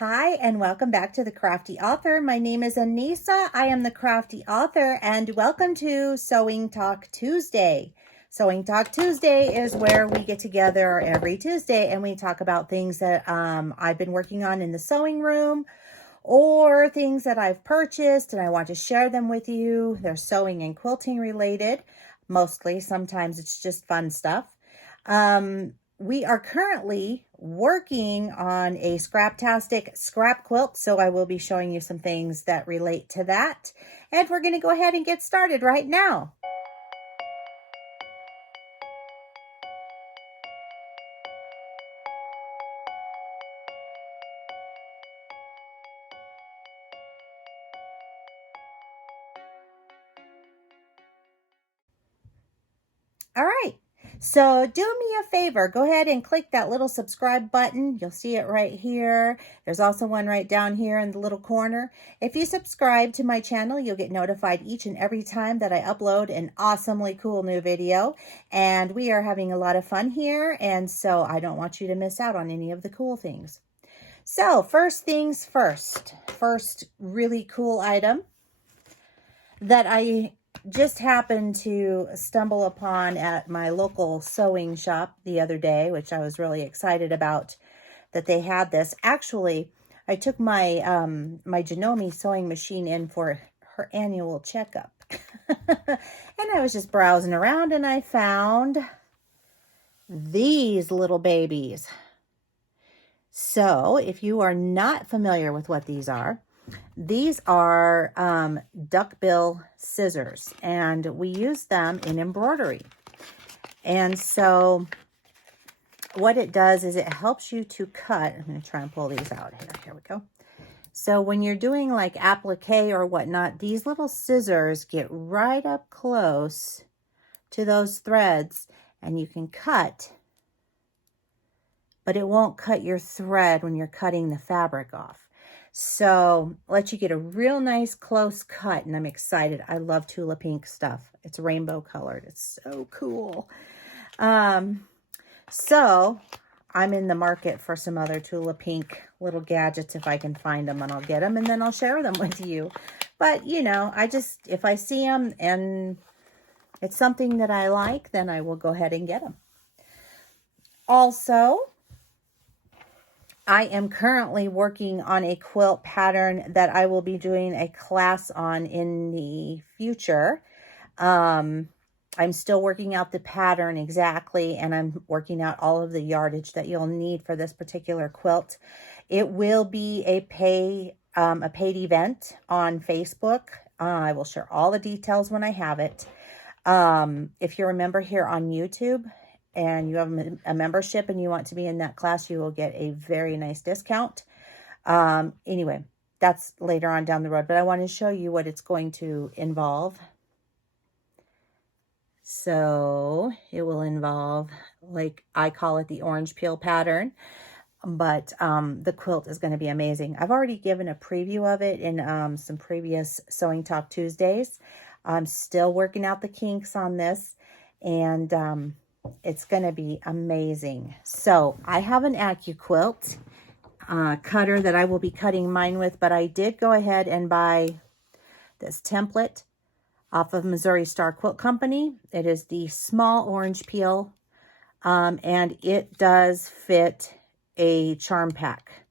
Hi, and welcome back to the Crafty Author. My name is Anissa. I am the Crafty Author, and welcome to Sewing Talk Tuesday. Sewing Talk Tuesday is where we get together every Tuesday and we talk about things that I've been working on in the sewing room or things that I've purchased and I want to share them with you. They're sewing and quilting related, mostly. Sometimes it's just fun stuff. We are currently working on a Scraptastic Scrap Quilt, so I will be showing you some things that relate to that. And we're going to go ahead and get started right now. All right. So do me a favor, go ahead and click that little subscribe button. You'll see it right here. There's also one right down here in the little corner. If you subscribe to my channel, you'll get notified each and every time that I upload an awesomely cool new video. And we are having a lot of fun here, and so I don't want you to miss out on any of the cool things. So first things first, really cool item that I just happened to stumble upon at my local sewing shop the other day, which I was really excited about that they had this. Actually, I took my my Janome sewing machine in for her annual checkup. And I was just browsing around and I found these little babies. So if you are not familiar with what these are duckbill scissors, and we use them in embroidery. And so what it does is it helps you to cut. I'm going to try and pull these out here. Here we go. So when you're doing like applique or whatnot, these little scissors get right up close to those threads and you can cut, but it won't cut your thread when you're cutting the fabric off. So let you get a real nice close cut, and I'm excited. I love Tula Pink stuff. It's rainbow colored. It's so cool. So I'm in the market for some other Tula Pink little gadgets if I can find them, and I'll get them and then I'll share them with you. But you know, if I see them and it's something that I like, then I will go ahead and get them. Also, I am currently working on a quilt pattern that I will be doing a class on in the future. I'm still working out the pattern exactly, and I'm working out all of the yardage that you'll need for this particular quilt. It will be a paid event on Facebook. I will share all the details when I have it. If you're a member here on YouTube, and you have a membership and you want to be in that class, you will get a very nice discount. Anyway, that's later on down the road, but I want to show you what it's going to involve. So it will involve, like I call it, the orange peel pattern, but the quilt is going to be amazing. I've already given a preview of it in some previous Sewing Talk Tuesdays. I'm still working out the kinks on this, and it's going to be amazing. So I have an AccuQuilt cutter that I will be cutting mine with, but I did go ahead and buy this template off of Missouri Star Quilt Company. It is the small orange peel, and it does fit a charm pack,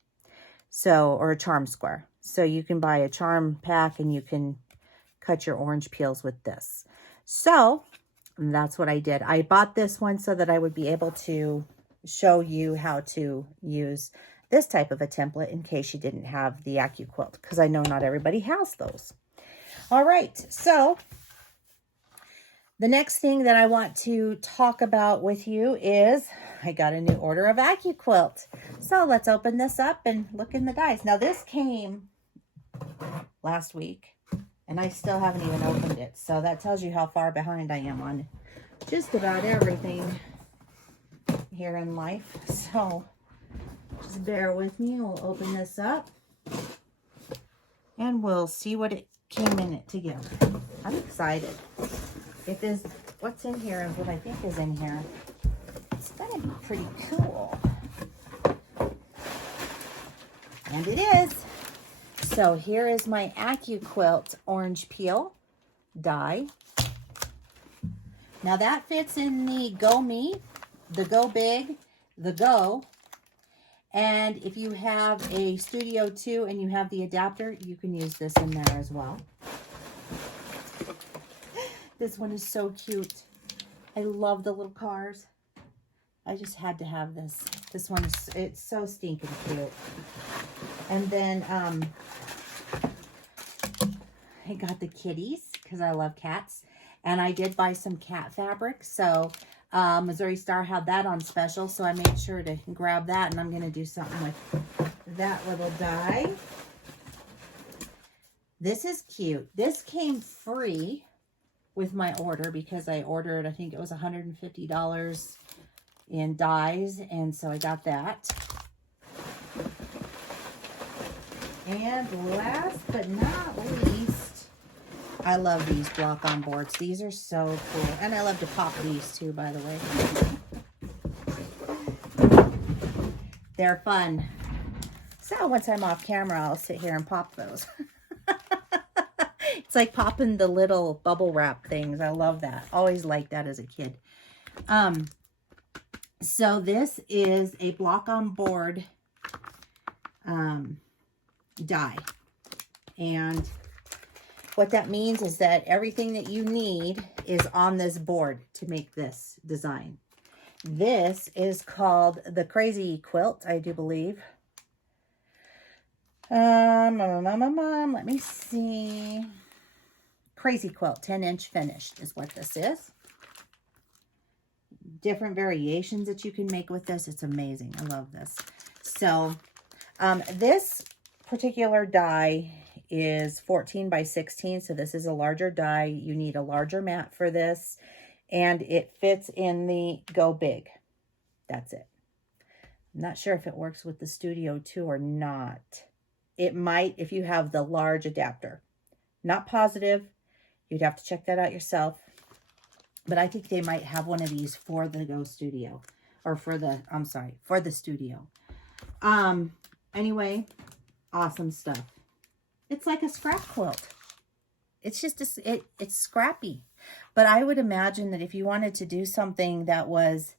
or a charm square. So you can buy a charm pack and you can cut your orange peels with this. So and that's what I did. I bought this one so that I would be able to show you how to use this type of a template in case you didn't have the AccuQuilt, because I know not everybody has those. All right, so the next thing that I want to talk about with you is I got a new order of AccuQuilt. So let's open this up and look in the dies. Now this came last week, and I still haven't even opened it. So that tells you how far behind I am on just about everything here in life. So just bear with me. We'll open this up and we'll see what it came in it together. I'm excited. What's in here and what I think is in here, it's gonna be pretty cool. And it is. So here is my Quilt orange peel die. Now that fits in the Go Me, the Go Big, the Go. And if you have a Studio 2 and you have the adapter, you can use this in there as well. This one is so cute. I love the little cars. I just had to have this. This one is, it's so stinking cute. And then I got the kitties because I love cats. And I did buy some cat fabric. So Missouri Star had that on special. So I made sure to grab that. And I'm going to do something with that little die. This is cute. This came free with my order because I ordered, I think it was $150 in dies. And so I got that. And last but not least, I love these block-on boards. These are so cool. And I love to pop these too, by the way. They're fun. So once I'm off camera, I'll sit here and pop those. It's like popping the little bubble wrap things. I love that. Always liked that as a kid. So this is a block-on board die. And what that means is that everything that you need is on this board to make this design. This is called the Crazy Quilt, I do believe. Let me see. Crazy Quilt, 10-inch finished is what this is. Different variations that you can make with this. It's amazing. I love this. So this particular die is 14 by 16. So this is a larger die. You need a larger mat for this. And it fits in the Go Big. That's it. I'm not sure if it works with the Studio 2 or not. It might if you have the large adapter. Not positive. You'd have to check that out yourself. But I think they might have one of these for the Go Studio. Or for the, I'm sorry, for the Studio. Anyway, awesome stuff. It's like a scrap quilt. It's just, it's scrappy. But I would imagine that if you wanted to do something that was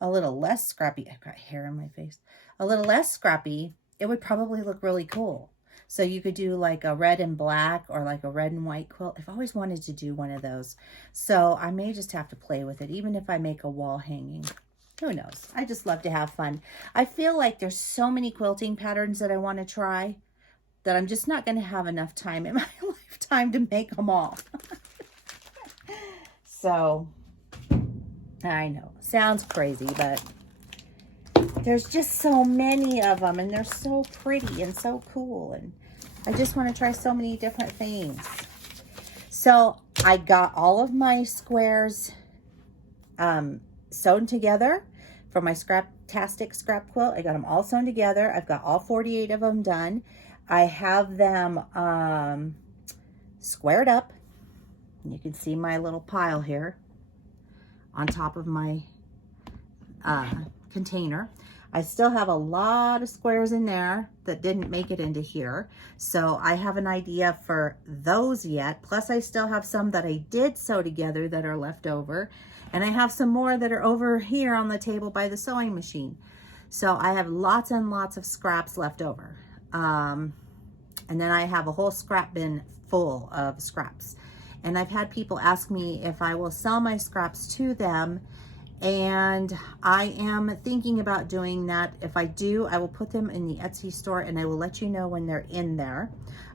a little less scrappy, I've got hair on my face, a little less scrappy, it would probably look really cool. So you could do like a red and black or like a red and white quilt. I've always wanted to do one of those. So I may just have to play with it, even if I make a wall hanging. Who knows? I just love to have fun. I feel like there's so many quilting patterns that I want to try that I'm just not going to have enough time in my lifetime to make them all. So, I know, sounds crazy, but there's just so many of them, and they're so pretty and so cool, and I just want to try so many different things. So, I got all of my squares sewn together for my Scraptastic Scrap Quilt. I got them all sewn together. I've got all 48 of them done. I have them squared up. You can see my little pile here on top of my container. I still have a lot of squares in there that didn't make it into here. So I have an idea for those yet. Plus I still have some that I did sew together that are left over. And I have some more that are over here on the table by the sewing machine. So I have lots and lots of scraps left over. And then I have a whole scrap bin full of scraps. And I've had people ask me if I will sell my scraps to them. And I am thinking about doing that. If I do, I will put them in the Etsy store and I will let you know when they're in there.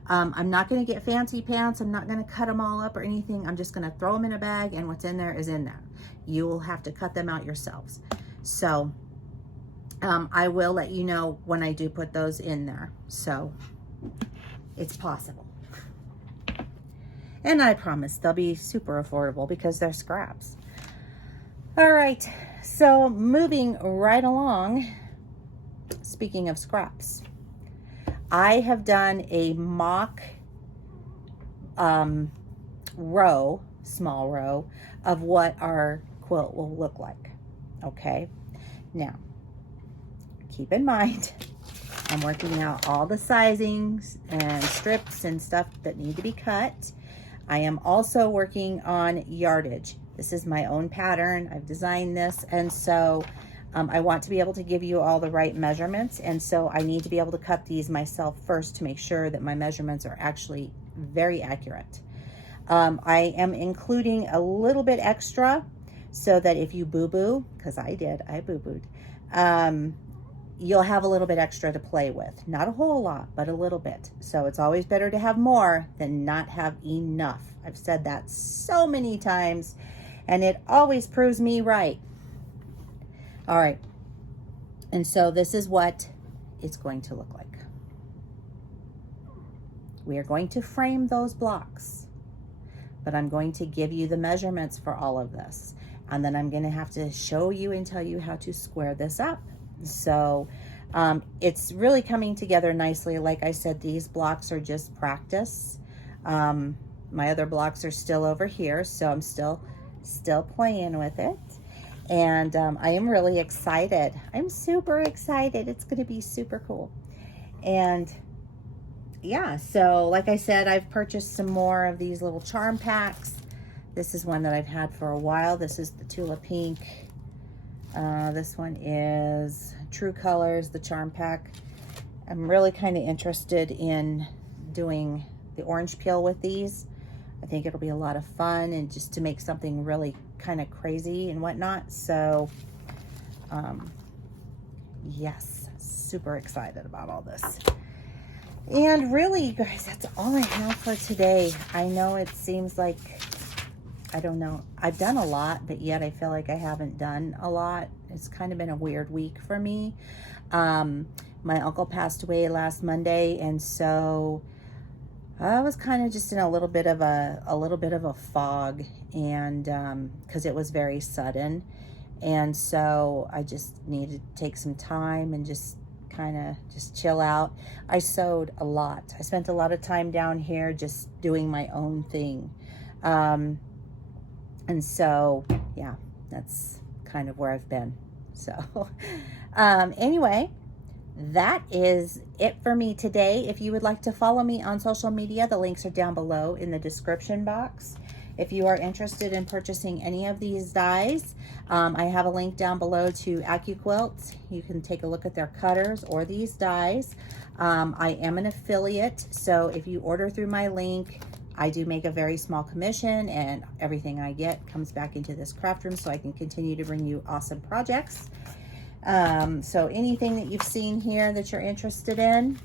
I'm not going to get fancy pants. I'm not going to cut them all up or anything. I'm just going to throw them in a bag and what's in there is in there. You will have to cut them out yourselves. So I will let you know when I do put those in there. So it's possible. And I promise they'll be super affordable because they're scraps. All right, so moving right along, speaking of scraps, I have done a mock row, small row, of what our quilt will look like, okay? Now, keep in mind, I'm working out all the sizings and strips and stuff that need to be cut. I am also working on yardage. This is my own pattern. I've designed this, and so I want to be able to give you all the right measurements, and so I need to be able to cut these myself first to make sure that my measurements are actually very accurate. I am including a little bit extra so that if you boo-boo, because I boo-booed, you'll have a little bit extra to play with. Not a whole lot, but a little bit. So it's always better to have more than not have enough. I've said that so many times, and it always proves me right. All right, and so this is what it's going to look like. We are going to frame those blocks, but I'm going to give you the measurements for all of this. And then I'm gonna have to show you and tell you how to square this up. So it's really coming together nicely. Like I said, these blocks are just practice. My other blocks are still over here, so I'm still playing with it. And I am really excited. I'm super excited. It's gonna be super cool. And yeah, so like I said, I've purchased some more of these little charm packs. This is one that I've had for a while. This is the Tulip Pink. This one is True Colors, the charm pack. I'm really kind of interested in doing the orange peel with these. I think it'll be a lot of fun, and just to make something really kind of crazy and whatnot. So yes, super excited about all this. And really, you guys, that's all I have for today. I know it seems like, I don't know, I've done a lot, but yet I feel like I haven't done a lot. It's kind of been a weird week for me. My uncle passed away last Monday, and so I was kind of just in a little bit of a fog, and because it was very sudden, and so I just needed to take some time and just kind of just chill out. I sewed a lot. I spent a lot of time down here just doing my own thing. And so, yeah, that's kind of where I've been. So, anyway, that is it for me today. If you would like to follow me on social media, the links are down below in the description box. If you are interested in purchasing any of these dies, I have a link down below to QUILTING. You can take a look at their cutters or these dies. I am an affiliate, so if you order through my link, I do make a very small commission, and everything I get comes back into this craft room so I can continue to bring you awesome projects. So anything that you've seen here that you're interested in,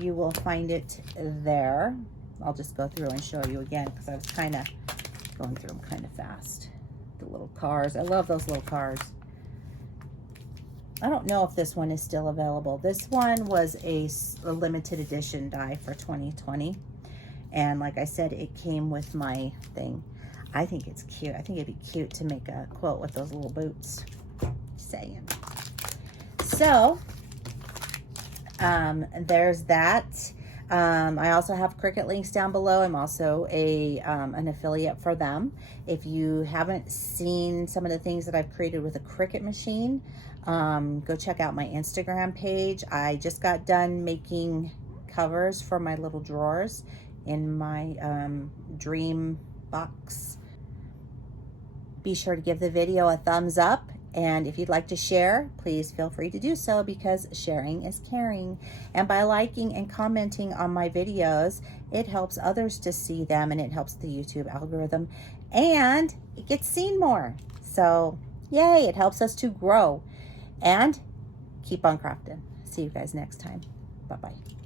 you will find it there. I'll just go through and show you again because I was kind of going through them kind of fast. The little cars. I love those little cars. I don't know if this one is still available. This one was a limited edition die for 2020. And like I said, it came with my thing. I think it's cute. I think it'd be cute to make a quilt with those little boots. Just saying. So, there's that. I also have Cricut links down below. I'm also an affiliate for them. If you haven't seen some of the things that I've created with a Cricut machine, go check out my Instagram page. I just got done making covers for my little drawers in my dream box. Be sure to give the video a thumbs up, and if you'd like to share, please feel free to do so, because sharing is caring. And by liking and commenting on my videos, it helps others to see them, and it helps the YouTube algorithm, and it gets seen more. So yay, it helps us to grow. And keep on crafting. See you guys next time. Bye-bye.